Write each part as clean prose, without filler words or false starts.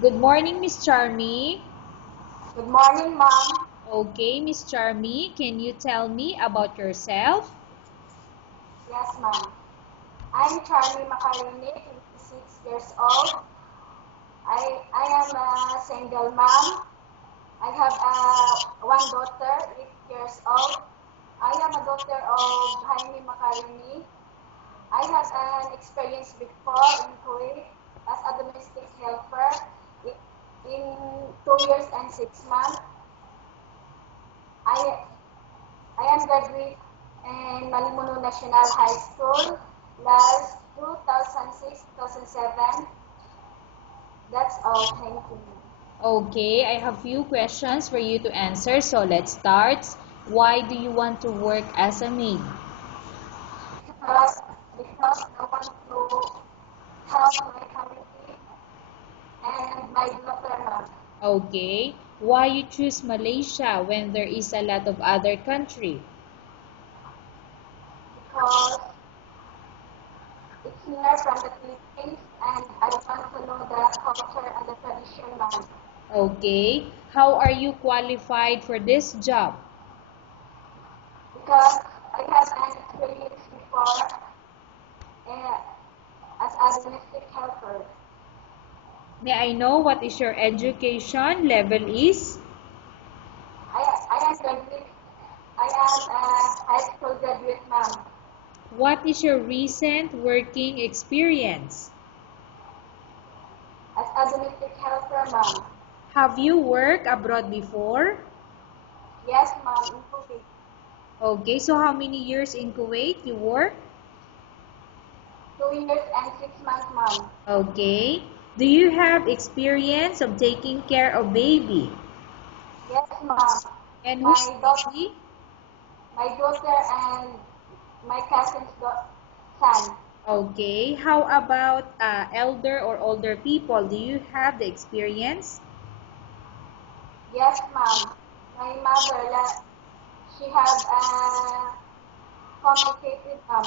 Good morning, Miss Charmy. Good morning, ma'am. Okay, Miss Charmy, can you tell me about yourself? Yes, ma'am. I'm Charlie Macarini, 56 years old. I am a single mom. I have one daughter, 8 years old. I am a daughter of Jaime Macarini. I have an experience before in Kuwait as a domestic helper in 2 years and 6 months. I I am graduate in Malimuno National High School last 2006-2007. That's all. Thank you. Okay, I have few questions for you to answer, so let's start. Why do you want to work as a maid? Because I want to help my family and my daughter mom. Okay, why you choose Malaysia when there is a lot of other country? Because it's near from the Philippines and I want to know the culture and the tradition ma'am. Okay, how are you qualified for this job? Because I have an experience before uh, as a domestic helper. May I know what is your education level is? I am graduate. I am a high school graduate ma'am. What is your recent working experience? As a domestic helper ma'am. Have you worked abroad before? Yes ma'am, in Kuwait. Okay, so how many years in Kuwait you work? 2 years and 6 months ma'am. Okay. Do you have experience of taking care of baby? Yes ma'am. And who's My daughter, baby? my daughter and my cousin's son. Okay. How about elder or older people? Do you have the experience? Yes ma'am. My mother, she had complicated ma'am.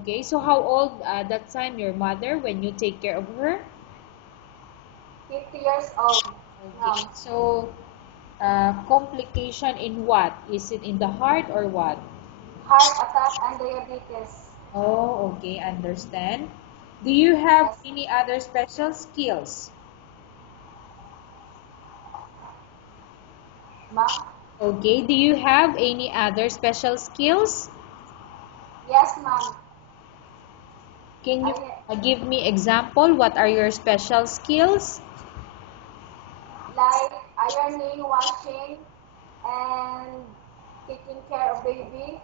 Okay. So how old that time your mother when you take care of her? 50 years old Okay. ma'am. So complication in what? Is it in the heart or what? Heart attack and diabetes. Oh, okay, understand. Do you have Yes any other special skills? ma'am. Okay, do you have any other special skills? Yes ma'am. Can you I give me example? What are your special skills? like ironing, washing, and taking care of baby.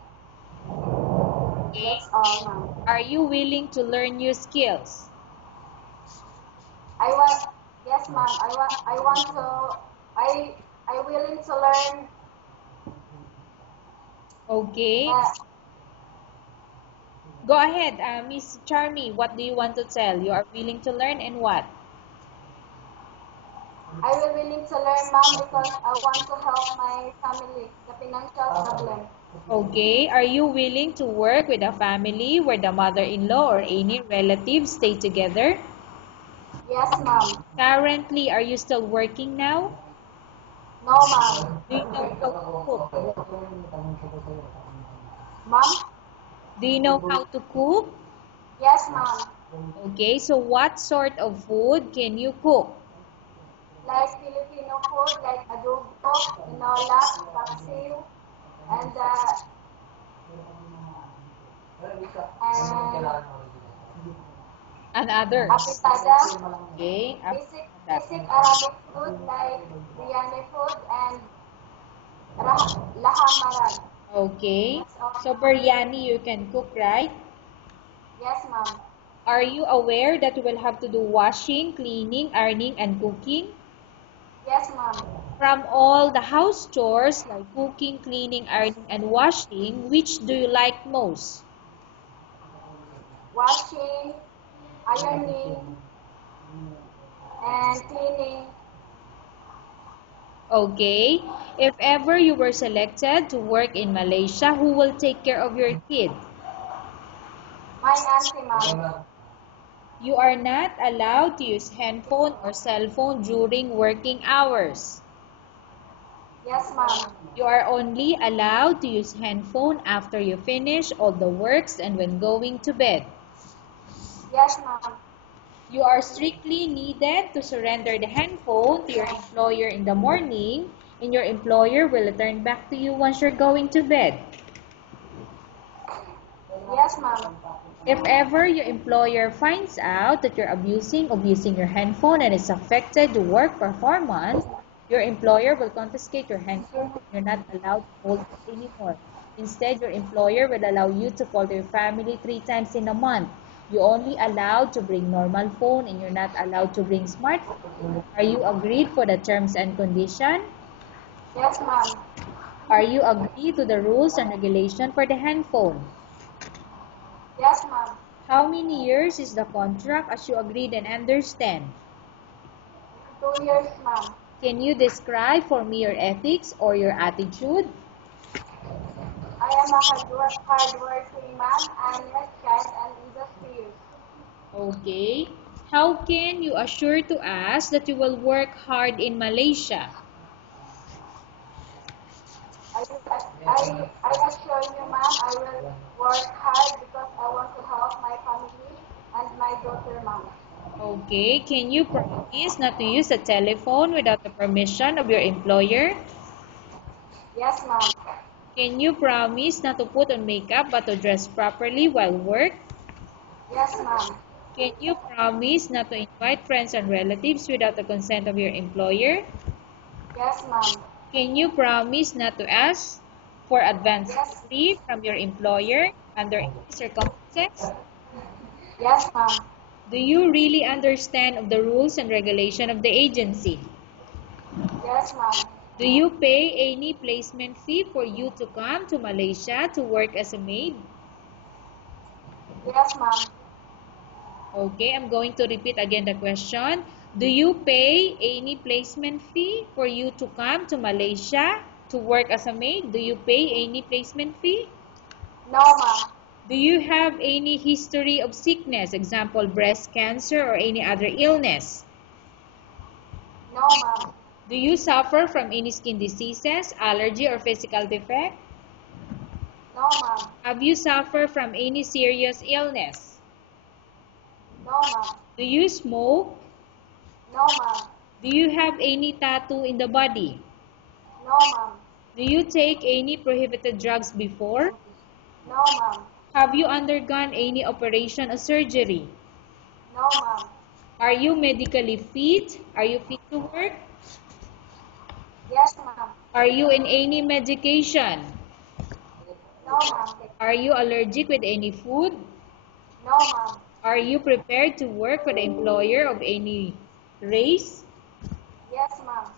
Okay. That's all, ma'am. Are you willing to learn new skills? I want, yes, ma'am. I want to, I, I willing to learn Okay. that. Go ahead, Miss Charmy. What do you want to tell? You are willing to learn and what? I will willing to learn, ma'am, because I want to help my family, the financial problem. Okay. Are you willing to work with a family where the mother-in-law or any relatives stay together? Yes, ma'am. Currently, are you still working now? No, ma'am. Do you know how to cook? Ma'am? Do you know how to cook? Yes, ma'am. Okay, so what sort of food can you cook? Like Filipino food, like adobo, tinola, paksiw, and and And others. apitada. Okay, after that. Basic Arabic food like biryani food and lahamaran. Okay, That's all. so biryani you can cook, right? Yes, ma'am. Are you aware that you will have to do washing, cleaning, ironing, and cooking? Yes, ma'am. From all the house chores like cooking, cleaning, ironing, and washing, which do you like most? Washing, ironing, and cleaning. Okay, if ever you were selected to work in Malaysia, who will take care of your kid? My auntie, ma'am. You are not allowed to use handphone or cell phone during working hours. Yes, ma'am. You are only allowed to use handphone after you finish all the works and when going to bed. Yes, ma'am. You are strictly needed to surrender the handphone to your employer in the morning, and your employer will return back to you once you're going to bed. Yes, ma'am. If ever your employer finds out that you're abusing of using your handphone and it's affected your work performance, your employer will confiscate your handphone and you're not allowed to hold it anymore. Instead, your employer will allow you to call your family 3 times in a month. You're only allowed to bring normal phone and you're not allowed to bring smartphone. Are you agreed for the terms and condition? Yes, ma'am. Are you agreed to the rules and regulation for the handphone? Yes, ma'am. How many years is the contract as you agreed and understand? 2 years, ma'am. Can you describe for me your ethics or your attitude? I am a hardworking man, honest, kind, and industrious. Okay. How can you assure to us that you will work hard in Malaysia? I assure you, ma'am, I will work hard because I want to help my family and my daughter, ma'am. Okay. Can you promise not to use a telephone without the permission of your employer? Yes, ma'am. Can you promise not to put on makeup but to dress properly while work? Yes, ma'am. Can you promise not to invite friends and relatives without the consent of your employer? Yes, ma'am. Can you promise not to ask for advance Yes. leave from your employer under any circumstances? Yes, ma'am. Do you really understand of the rules and regulation of the agency? Yes, ma'am. Do you pay any placement fee for you to come to Malaysia to work as a maid? Yes, ma'am. Okay, I'm going to repeat again the question. Do you pay any placement fee for you to come to Malaysia to work as a maid? Do you pay any placement fee? No, ma'am. Do you have any history of sickness, example, breast cancer or any other illness? No, ma'am. Do you suffer from any skin diseases, allergy, or physical defect? No, ma'am. Have you suffered from any serious illness? No, ma'am. Do you smoke? No, ma'am. Do you have any tattoo in the body? No, ma'am. Do you take any prohibited drugs before? No, ma'am. Have you undergone any operation or surgery? No, ma'am. Are you medically fit? Are you fit to work? Yes, ma'am. Are you in any medication? No, ma'am. Are you allergic with any food? No, ma'am. Are you prepared to work for the employer of any race? Yes, ma'am.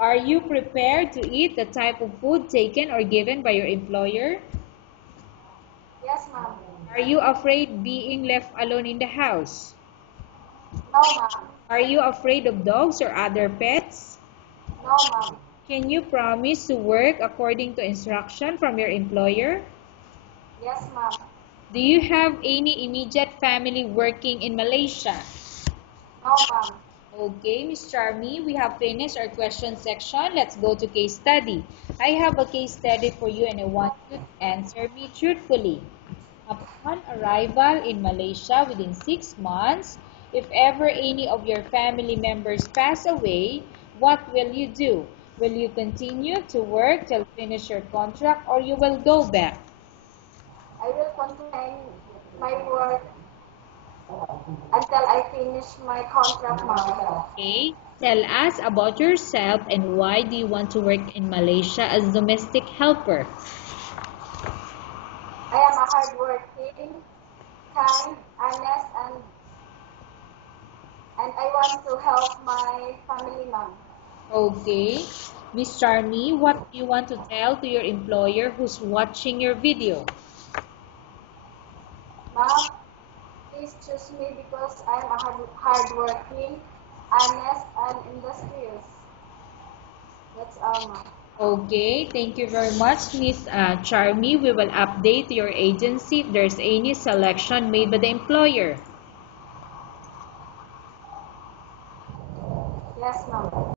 Are you prepared to eat the type of food taken or given by your employer? Yes, ma'am. Are you afraid being left alone in the house? No, ma'am. Are you afraid of dogs or other pets? No, ma'am. Can you promise to work according to instruction from your employer? Yes, ma'am. Do you have any immediate family working in Malaysia? No, ma'am. Okay, Ms. Charmy, we have finished our question section. Let's go to case study. I have a case study for you and I want you to answer me truthfully. Upon arrival in Malaysia within 6 months, if ever any of your family members pass away, what will you do? Will you continue to work till finish your contract or you will go back? I will continue my work until I finish my contract, ma'am. Okay. Tell us about yourself and why do you want to work in Malaysia as domestic helper? I am a hardworking, kind, honest, and I want to help my family, ma'am. Okay. Miss Charmy, what do you want to tell to your employer who's watching your video? Ma'am, please choose me because I am a hardworking, honest, and industrious. That's all, ma'am. Okay, thank you very much, Miss Charmy. We will update your agency if there's any selection made by the employer. Yes, ma'am.